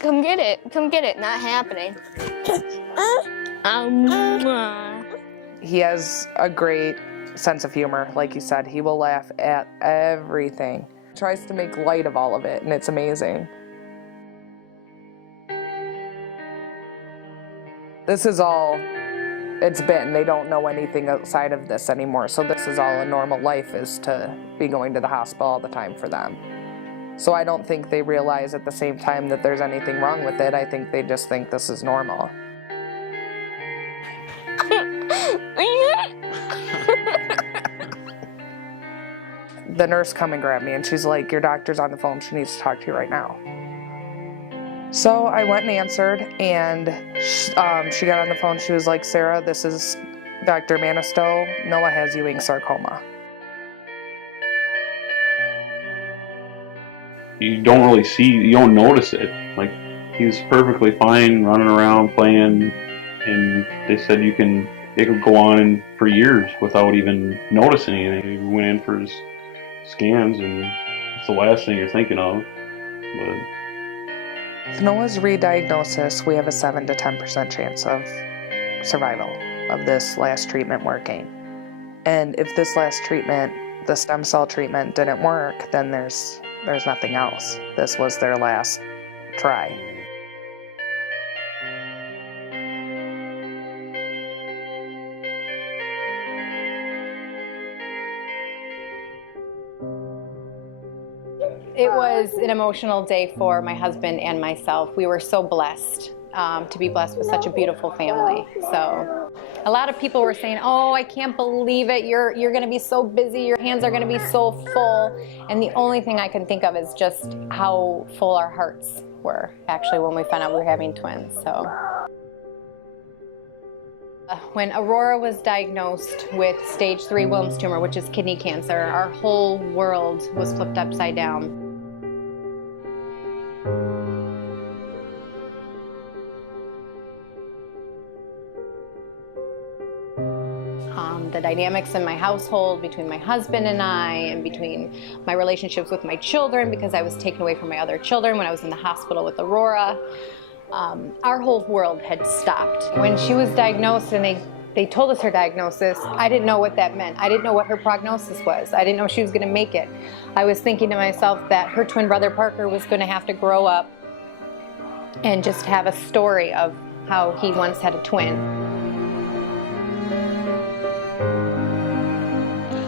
Come get it. Come get it. Not happening. He has a great sense of humor, like you said. He will laugh at everything. Tries to make light of all of it, and it's amazing. This is all it's been. They don't know anything outside of this anymore, so this is all a normal life, is to be going to the hospital all the time for them. So I don't think they realize at the same time that there's anything wrong with it. I think they just think this is normal. The nurse come and grabbed me, and she's like, your doctor's on the phone, she needs to talk to you right now. So I went and answered, and she got on the phone. She was like, Sarah, this is Dr. Manistow. Noah has Ewing sarcoma. You don't really see, you don't notice it. Like, he's perfectly fine running around playing, and they said it could go on for years without even noticing anything. He went in for his scans, and it's the last thing you're thinking of. But with Noah's re-diagnosis, we have a 7 to 10% chance of survival of this last treatment working. And if this last treatment, the stem cell treatment, didn't work, then there's nothing else. This was their last try. It was an emotional day for my husband and myself. We were so blessed to be blessed with such a beautiful family. So a lot of people were saying, oh, I can't believe it. You're going to be so busy. Your hands are going to be so full. And the only thing I can think of is just how full our hearts were actually when we found out we were having twins. So when Aurora was diagnosed with stage 3 Wilms tumor, which is kidney cancer, our whole world was flipped upside down. The dynamics in my household between my husband and I, and between my relationships with my children, because I was taken away from my other children when I was in the hospital with Aurora. Our whole world had stopped. When she was diagnosed and they told us her diagnosis, I didn't know what that meant. I didn't know what her prognosis was. I didn't know she was going to make it. I was thinking to myself that her twin brother Parker was going to have to grow up and just have a story of how he once had a twin.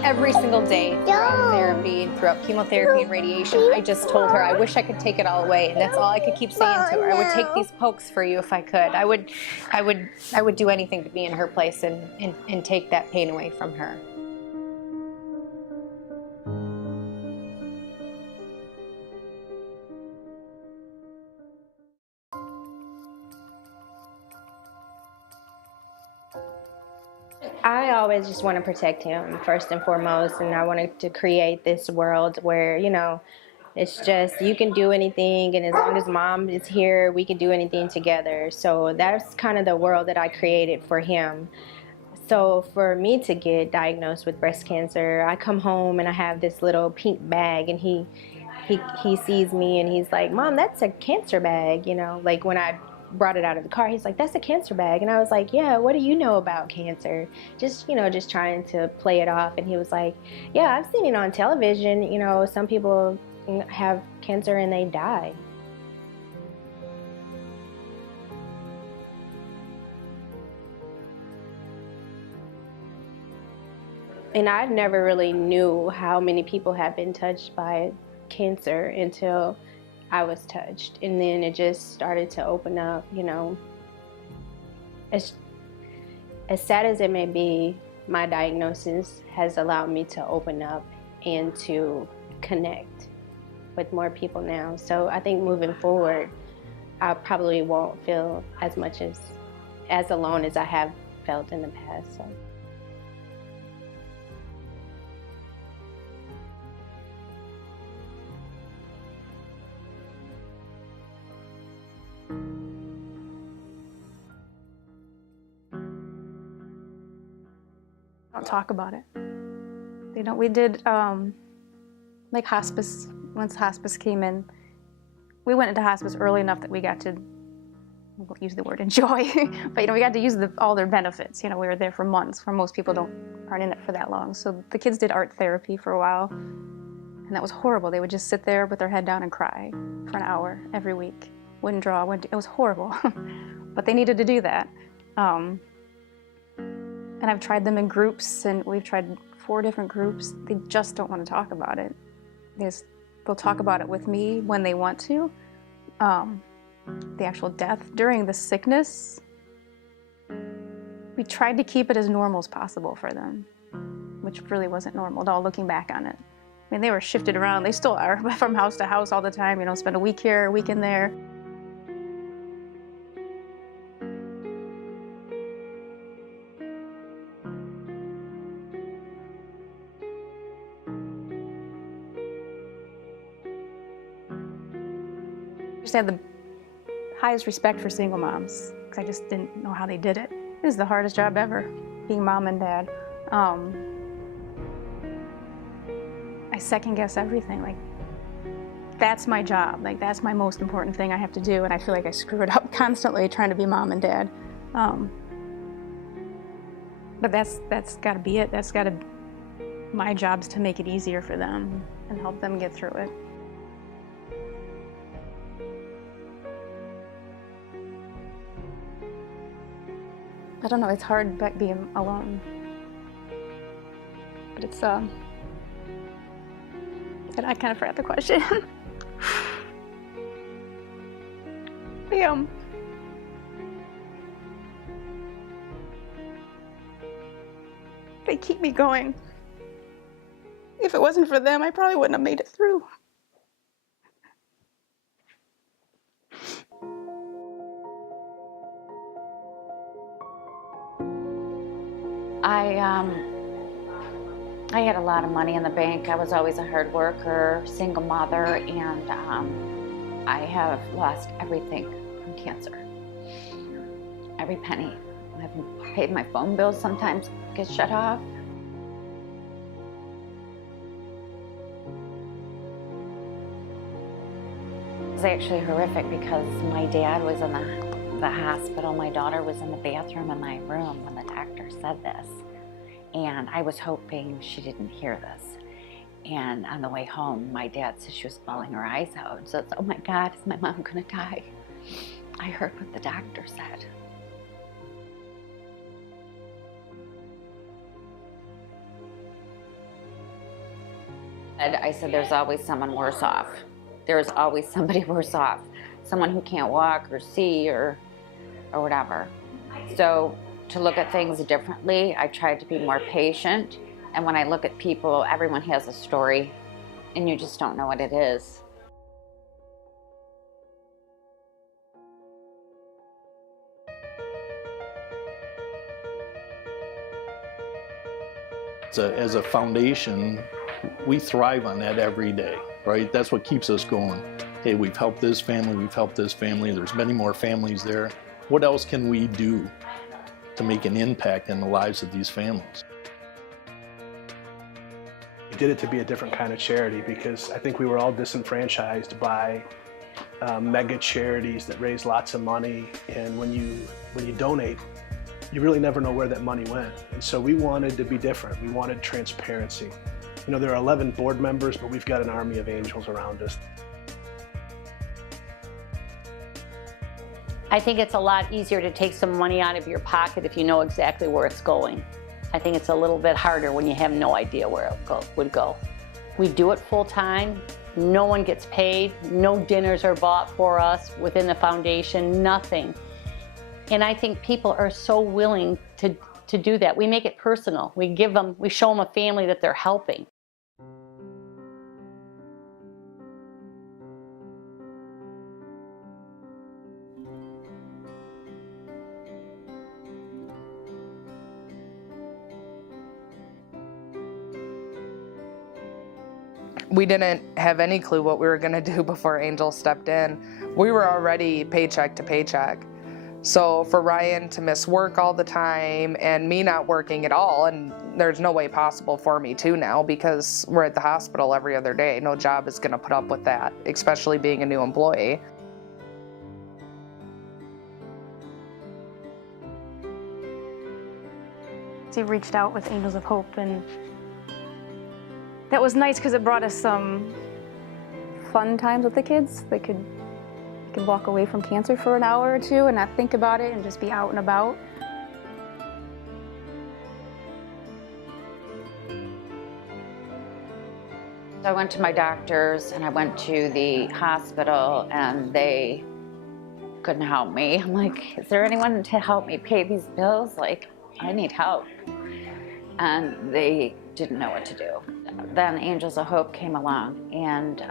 Every single day throughout therapy, throughout chemotherapy and radiation, I just told her I wish I could take it all away, and that's all I could keep saying to her. I would take these pokes for you if I could. I would do anything to be in her place and take that pain away from her. I always just want to protect him first and foremost, and I wanted to create this world where, you know, it's just you can do anything, and as long as mom is here, we can do anything together. So that's kind of the world that I created for him. So for me to get diagnosed with breast cancer, I come home and I have this little pink bag, and he sees me and he's like, Mom, that's a cancer bag, you know, like when I brought it out of the car, he's like, that's a cancer bag. And I was like, yeah, what do you know about cancer? Just, you know, just trying to play it off. And he was like, yeah, I've seen it on television. You know, some people have cancer and they die. And I never really knew how many people have been touched by cancer until I was touched, and then it just started to open up, you know. As sad as it may be, my diagnosis has allowed me to open up and to connect with more people now. So I think moving forward, I probably won't feel as much as alone as I have felt in the past. So. Don't talk about it. They don't. We did like hospice. Once hospice came in, we went into hospice early enough that we got to, we'll use the word enjoy, but we got to use all their benefits. We were there for months, where most people aren't in it for that long. So the kids did art therapy for a while, and that was horrible. They would just sit there with their head down and cry for an hour every week. Wouldn't draw, it was horrible. But they needed to do that. And I've tried them in groups, and we've tried 4 different groups. They just don't want to talk about it. They'll talk about it with me when they want to. The actual death. During the sickness, we tried to keep it as normal as possible for them, which really wasn't normal at all, looking back on it. I mean, they were shifted around. They still are, from house to house all the time. Spend a week here, a week in there. I just had the highest respect for single moms, because I just didn't know how they did it. It was the hardest job ever, being mom and dad. I second guess everything. That's my job. That's my most important thing I have to do, and I feel like I screw it up constantly trying to be mom and dad. But that's got to be it. My job's to make it easier for them and help them get through it. I don't know, it's hard being alone. But it's, and I kind of forgot the question. They keep me going. If it wasn't for them, I probably wouldn't have made it through. I had a lot of money in the bank. I was always a hard worker, single mother, and I have lost everything from cancer. Every penny. I haven't paid my phone bills, sometimes get shut off. It was actually horrific because my dad was in the hospital. My daughter was in the bathroom in my room when the doctor said this. And I was hoping she didn't hear this. And on the way home, my dad said she was bawling her eyes out. So it's, oh my God, is my mom gonna die? I heard what the doctor said. I said, there's always someone worse off. There's always somebody worse off. Someone who can't walk or see or whatever. So to look at things differently, I tried to be more patient. And when I look at people, everyone has a story, and you just don't know what it is. As a foundation, we thrive on that every day, right? That's what keeps us going. Hey, we've helped this family, we've helped this family, there's many more families there. What else can we do to make an impact in the lives of these families? We did it to be a different kind of charity because I think we were all disenfranchised by mega charities that raise lots of money, and when you donate, you really never know where that money went. And so we wanted to be different. We wanted transparency. You know, there are 11 board members, but we've got an army of angels around us. I think it's a lot easier to take some money out of your pocket if you know exactly where it's going. I think it's a little bit harder when you have no idea where it would go. We do it full time. No one gets paid. No dinners are bought for us within the foundation, nothing. And I think people are so willing to do that. We make it personal. We show them a family that they're helping. We didn't have any clue what we were going to do before Angel stepped in. We were already paycheck to paycheck. So for Ryan to miss work all the time and me not working at all, and there's no way possible for me to now because we're at the hospital every other day. No job is going to put up with that, especially being a new employee. He reached out with Angels of Hope, and that was nice because it brought us some fun times with the kids. They could walk away from cancer for an hour or two and not think about it and just be out and about. I went to my doctors and I went to the hospital and they couldn't help me. I'm like, is there anyone to help me pay these bills? Like, I need help. And they didn't know what to do. Then Angels of Hope came along, and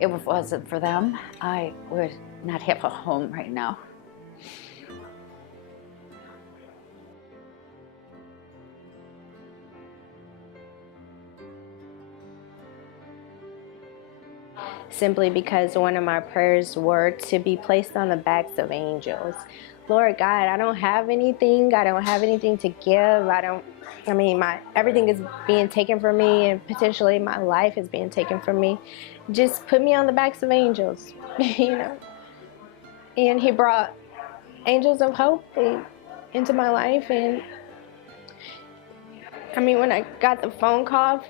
if it wasn't for them, I would not have a home right now. Simply because one of my prayers were to be placed on the backs of angels. Lord God, I don't have anything. I don't have anything to give. Everything is being taken from me, and potentially my life is being taken from me. Just put me on the backs of angels, you know. And he brought Angels of Hope into my life. And when I got the phone call,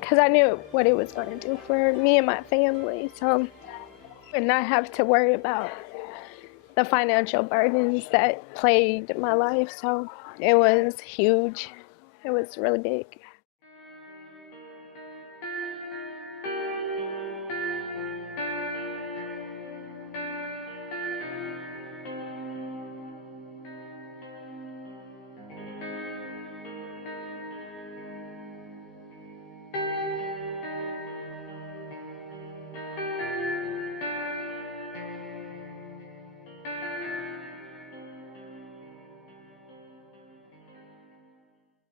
because I knew what it was going to do for me and my family, so and not have to worry about the financial burdens that plagued my life. So it was huge. It was really big.